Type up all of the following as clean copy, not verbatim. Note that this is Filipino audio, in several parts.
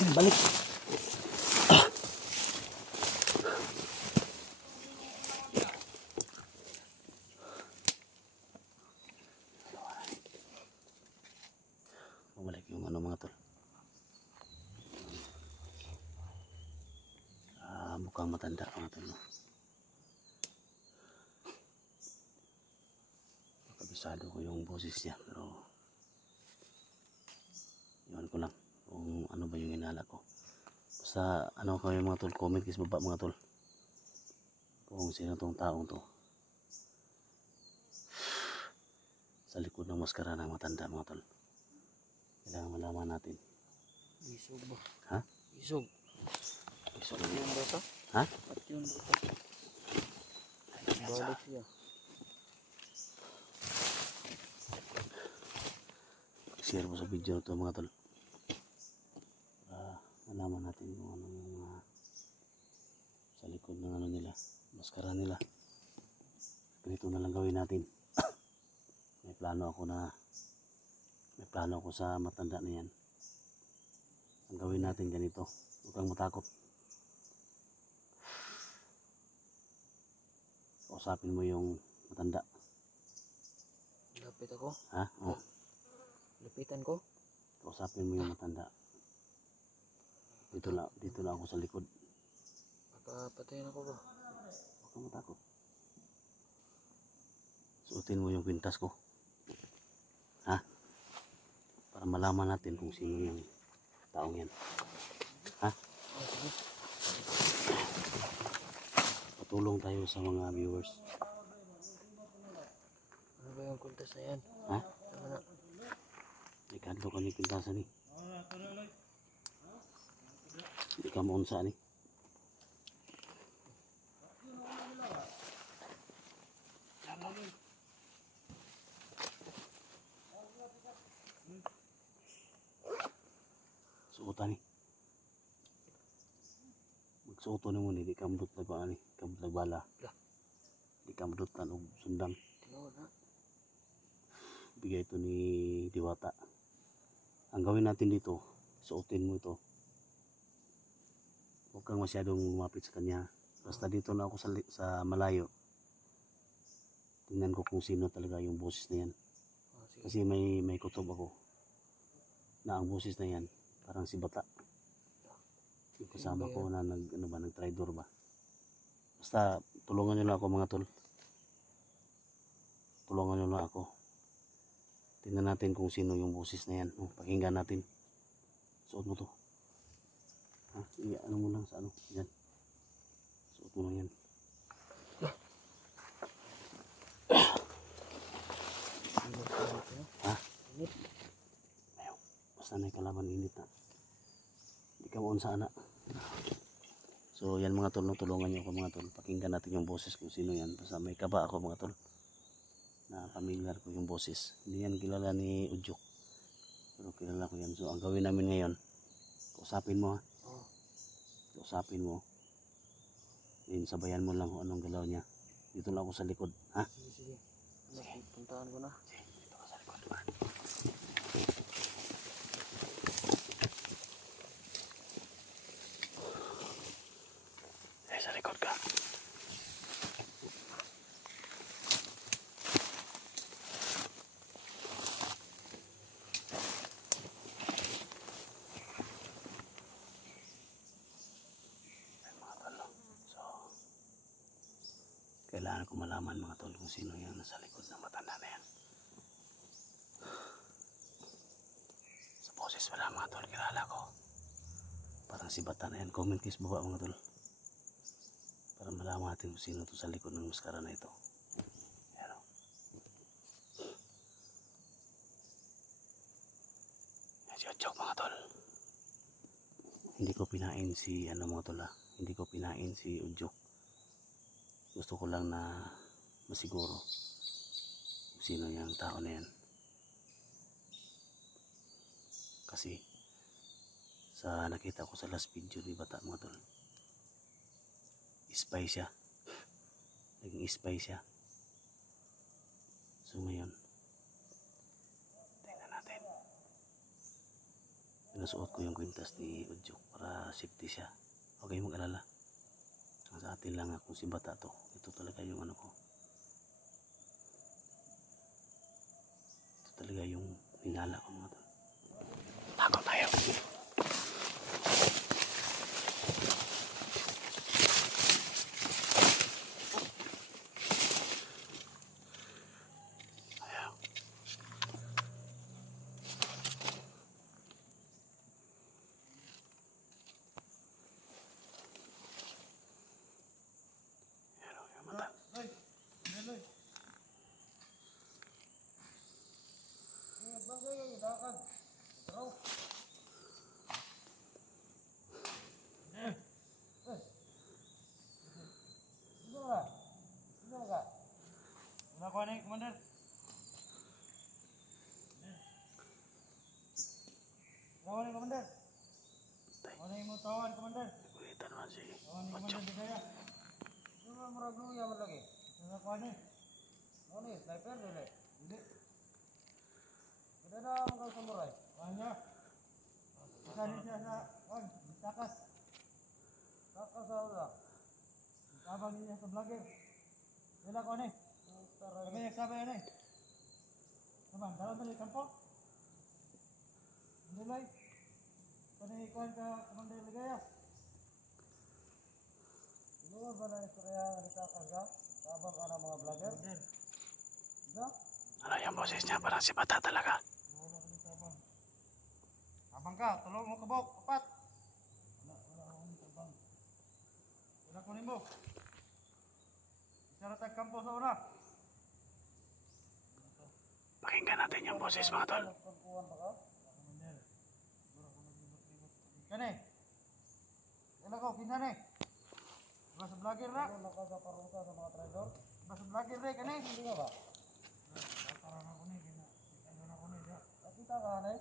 sila balik. Bumalik yung ano mga tol. Mukhang matanda mga tol. Kabisado ko yung boses niya pero iwan ko lang kung ano ba yung inala ko. Basta ano kayo mga tol, comment sa baba mga tol kung sino tong taong to sa likod ng maskara ng matanda mga tol. Kailangan malaman natin. Isog ba? Ha? Isog. Isog Pati yung bata? Ha? Pati yung bata. Balik siya. Share mo sa video na ito mga tol. Malaman natin kung ano yung sa likod ng ano nila, maskara nila. Ganito na lang gawin natin. May plano ako sa matanda na yan. Ang gawin natin ganito, huwag kang matakot. Kausapin mo yung matanda. Lapit ako? Ha? Oh. Lapitan ko? Kausapin mo yung matanda. Dito na ako sa likod. Baka patayin ako ba? Huwag kang matakot. Suotin mo yung kwintas ko. Ha? Para malaman natin kung sino yung taong yan. Ha? Patulong tayo sa mga viewers. Ano ba yung kuntas na yan? Ha? Tama na. Ikadlo ka ni kwintasan ni. Hindi ka maunsa ni. Suotan ni. Magsuoto ni mo ni. Di ka mudot na ba ni. Kamot na bala. Di ka mudot na og sundang. Tinood na. Bigay ito ni Diwata. Ang gawin natin dito, suotin mo ito. Huwag kang masyadong lumapit sa kanya. Basta dito na ako sa malayo. Tingnan ko kung sino talaga yung boses na yan. Kasi may kutob ako na ang boses na yan parang si Bata. Yung kasama ko na nag-tridor ba. Basta tulungan nyo na ako mga tol. Tulungan nyo na ako. Tingnan natin kung sino yung boses na yan. Pakinggan natin. Suot mo to. Ha? Ano mo lang sa ano. Yan. Suot mo lang yan. Ha? Ayaw. Basta na kalaban init na. Hindi ka maunsa na. So yan mga tol. Tulungan nyo ako mga tol. Pakinggan natin yung boses kung sino yan. Basta may kaba ako mga tol. Na familiar ko yung boses. Hindi yan kilala ni Udyok. Pero kilala ko yan. So ang gawin namin ngayon, kausapin mo ha. Kausapin mo. Then sabayan mo lang kung anong galaw niya. Dito lang ako sa likod. Ha? Sige. Puntaan ko na. Sige, dito ka sa likod. Sa likod ka. Kailangan ko malaman mga tol kung sino yung nasa likod ng matanda na yan. Sa boses wala mga tol, kilala ko. Parang si Bata na yan. Comment kayo sa baba mga tol. Para malaman natin kung sino to sa likod ng maskara na ito. Ayan o. Yan si Udyok mga tol. Hindi ko pinain si mga tol ha. Hindi ko pinain si Udyok. Gusto ko lang na masiguro kung sino yung tao na yan. Kasi sa nakita ko sa last video ni Bata mga tol, spy siya. Naging spy siya. So ngayon, tingnan natin. Pinasuot ko yung kwintas ni Udyok para safety siya. Huwag kayong mag-alala. Ang sa atin lang kung si bata to. Ito talaga yung ano ko. Ito talaga yung hinala ko mga tol. Takot tayo. Ayaw. Ayaw yung mata. Nakuha na yung commander. Nakuha na yung commander. Nakuha na yung mutawan, commander. Ulitan man si Nakuha na yung Udyok. commander di kaya. Ano ba murag luya mo lagi? Nakuha na. Nakuha na sniper dili. Hindi. Ganda na ang mga samurai. Kanya. Kasali siya sa takas. Takas sa ulo. Tabang niya sa vlogger. Wala ko ni. Kami nagsabi yan eh. Naman, dalam tali kampo. Hindi lay. Panikuhan ka, Commander Ligaya. Inuwan ba na istorya nga nitakas ka? Tabang ka ng mga vlogger? Diba? Ano yung boses niya? Parang si bata talaga. Abang ka, tulong mo kabok, kapat. Wala akong tabang. Wala kunin mo. Isaratag kampo sa una. Pakinggan natin yung boses mga tol. Kani. Wala ko, kinani. Diba sa vlogger na? Nakakaparuta sa mga traidor? Diba sa vlogger na, kani? Hindi nga ba? Parang ako na, kina ako na, diba? Nakita ka, kanay?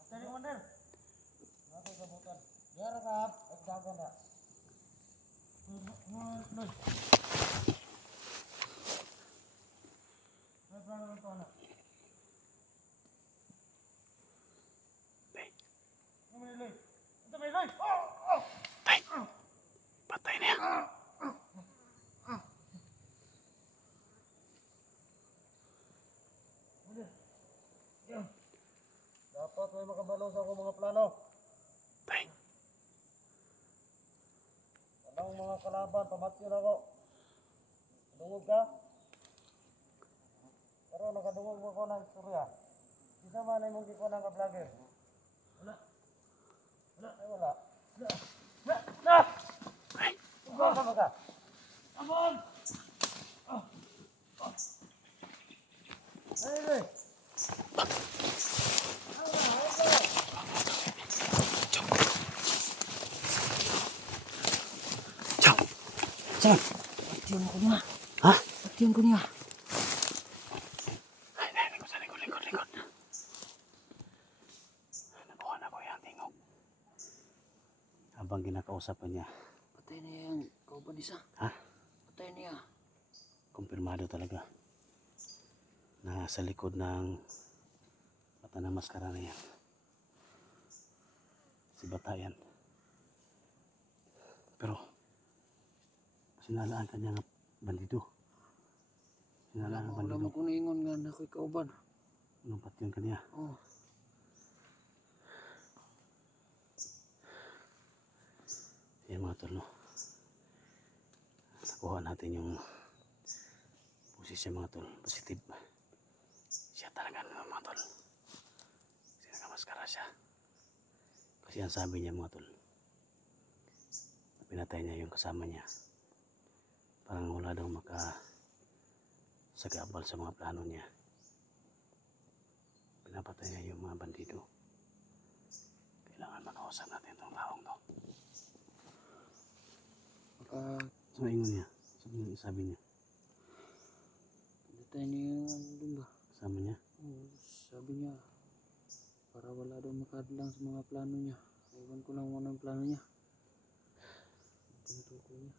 Atari, Commander. Nakakabutan. Diara ka, agdagan na. Loy. Ano ito na? Tay, Ano may Loy? Ito may Loy! Oh! tay. Patay niya. Dapat may makabalo sa akong mga plano. Tay, Anong mga kalaban, pamatyon ako. Dungog ka? Pero nakadungog mo ko ng istorya. Di naman ay mong gikuha ng ka-vlogger. Wala. Wala. Ay wala. Wala. Wala. Wala. ay. Ikaw ka ba ka? Amon! Ay, ay. Ciao. Saan? Patyon ko niya. Ha? Patyon ko niya. Ay, dahil ko sa likod. Nakuha na ko yung tingog. Habang kinakausapan niya, Patay na yung kauban isa. ha? Patay niya. Kumpirmado talaga na sa likod ng mata ng maskara na yan. Si bata yan. Pero, sinalaan ka niya nga bandido. Sinalaan ng Wala bandido. mo kung ingon nga na ako'y kauban. Anong patyon ka niya? Oh. Yan mga tol, no? Nakuha natin yung posisyon mga tol. Positive. Siya talaga mga tol. Kasi nakamaskara siya. Kasi ang sabi niya mga tol, pinatay niya yung kasama niya. Parang wala daw sagabal sa mga plano niya. Pinapatay niya yung mga bandido. Kailangan makausap natin itong taong to. So, ingon niya. Sabi niya. Patay niya yung dun ba? Kasama niya. Oh, sabi niya, para wala daw makadlang sa mga plano niya. Ewan ko lang muna yung plano niya. Tinutukoy niya.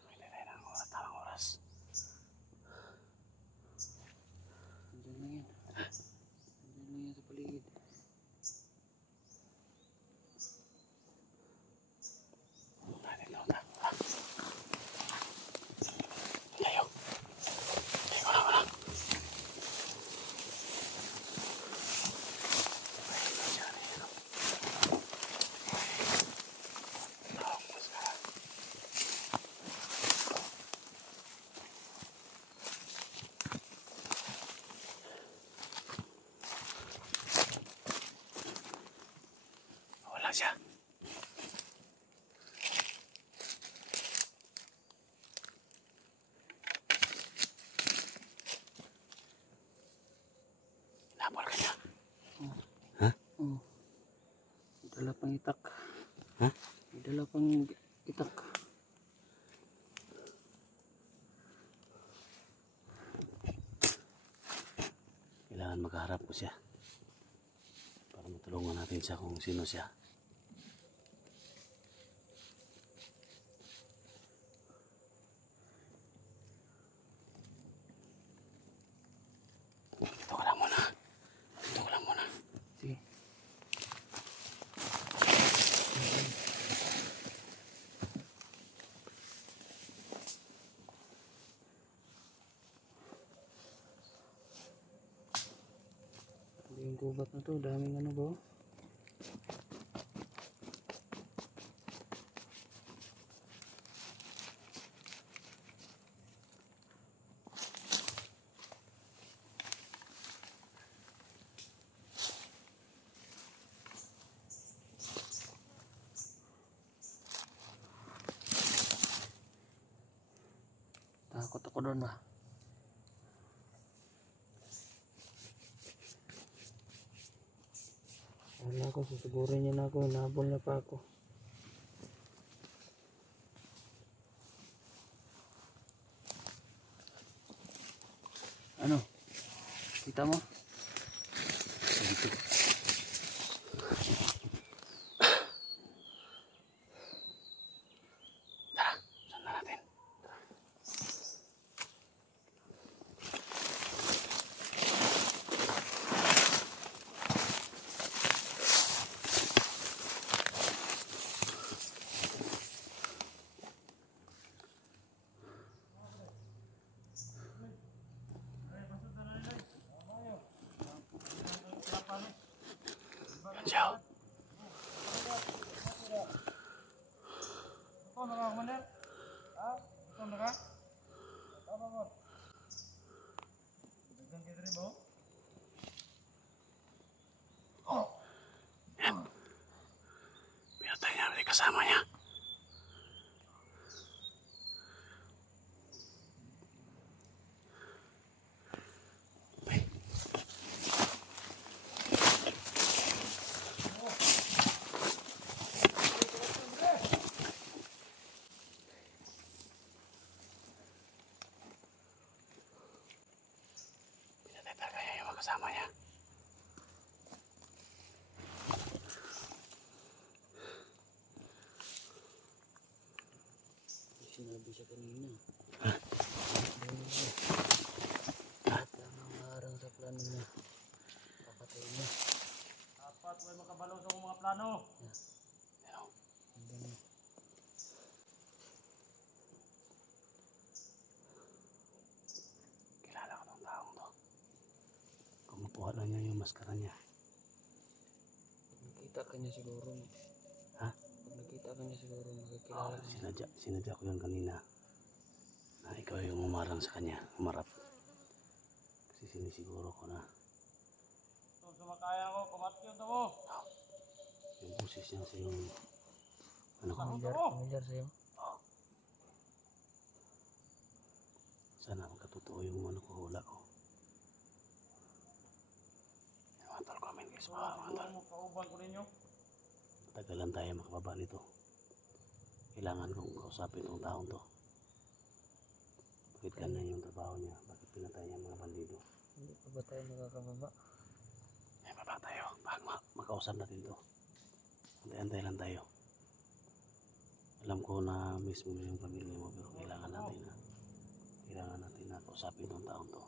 Hindi tayo ng tamang oras. Habol ka niya. Ha? Oo. May dala pang itak. Ha? May dala pang itak. Kailangan makaharap ko siya. Para matulungan natin siya kung sino siya. Dito ka lang muna. Dito ka lang muna. Sige. Yung gubat na to, daming ano ba? Takot ako doon ba? Wala ako, susugurin niya na ako, hinabol niya pa ako. Ano? Kita mo? Dito. Tara, saan na natin? Ciao. Ito na ka, Commander? Ha? Ito na ka? Tama mo. Bigyan kita rin ba? Yan. Pinatay niya, may kasama niya. Ay. Pinatay talaga niya yung mga kasama niya. Sinabi siya kanina. Ha? Lahat lang ang harang sa plano niya. Papatay niya. Dapat may makabalo sa mga plano. Pero, Ang dami. kilala ko ng taong to. Kung makuha lang niya yung maskara niya. Pag nakita ka niya siguro. Ha? Pag nakita ka niya siguro, makikilala ka niya. Sinadya ko yun kanina. Na ikaw yung umarang sa kanya. Umarap. Kasi sinisiguro ko na Ito, sumakaya ko. Kumatyo ito mo. yung busis niya sa yung ano ko. Familiar sa'yo? Sana magkatotoo yung ano ko, hula ko. Yung mga tol, comment guys pa. Mga tol. Kauban ko ninyo. Matagalan tayo makababa nito. Kailangan kong kausapin ng taong to. Bakit ganyan yung trabaho niya? Bakit pinatay niya mga bandido? Hindi pa ba tayo nakakababa? Ay, baba tayo. Makausap natin to. Antay-antay lang tayo. Alam ko na mismo yung pamilya mo, pero kailangan natin na kausapin ng taong to.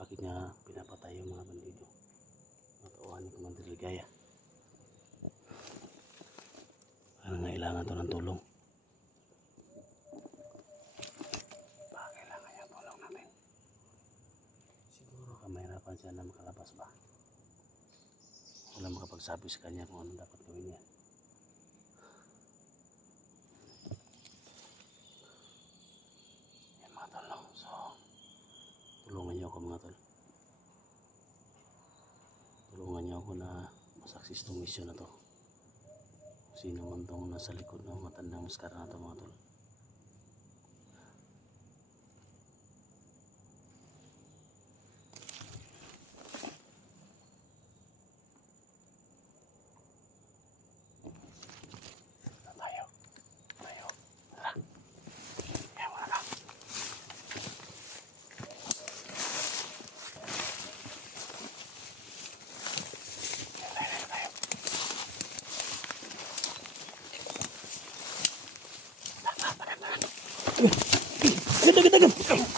Bakit niya pinapatay yung mga bandido? Matauhan ni Commander Ligaya. Parang kailangan to ng tulong. Baka kailangan niya tulong natin. Siguro ka mahirapan siya na makalabas ba? Wala makapagsabi sa kanya kung ano dapat gawin niya. Yan mga tol, no? So, tulungan niyo ako mga tol. Tulungan niyo ako na masaksis tong mission na to. Sino man tong nasa likod ng matandang maskara na to mga tol. agad, agad, agad.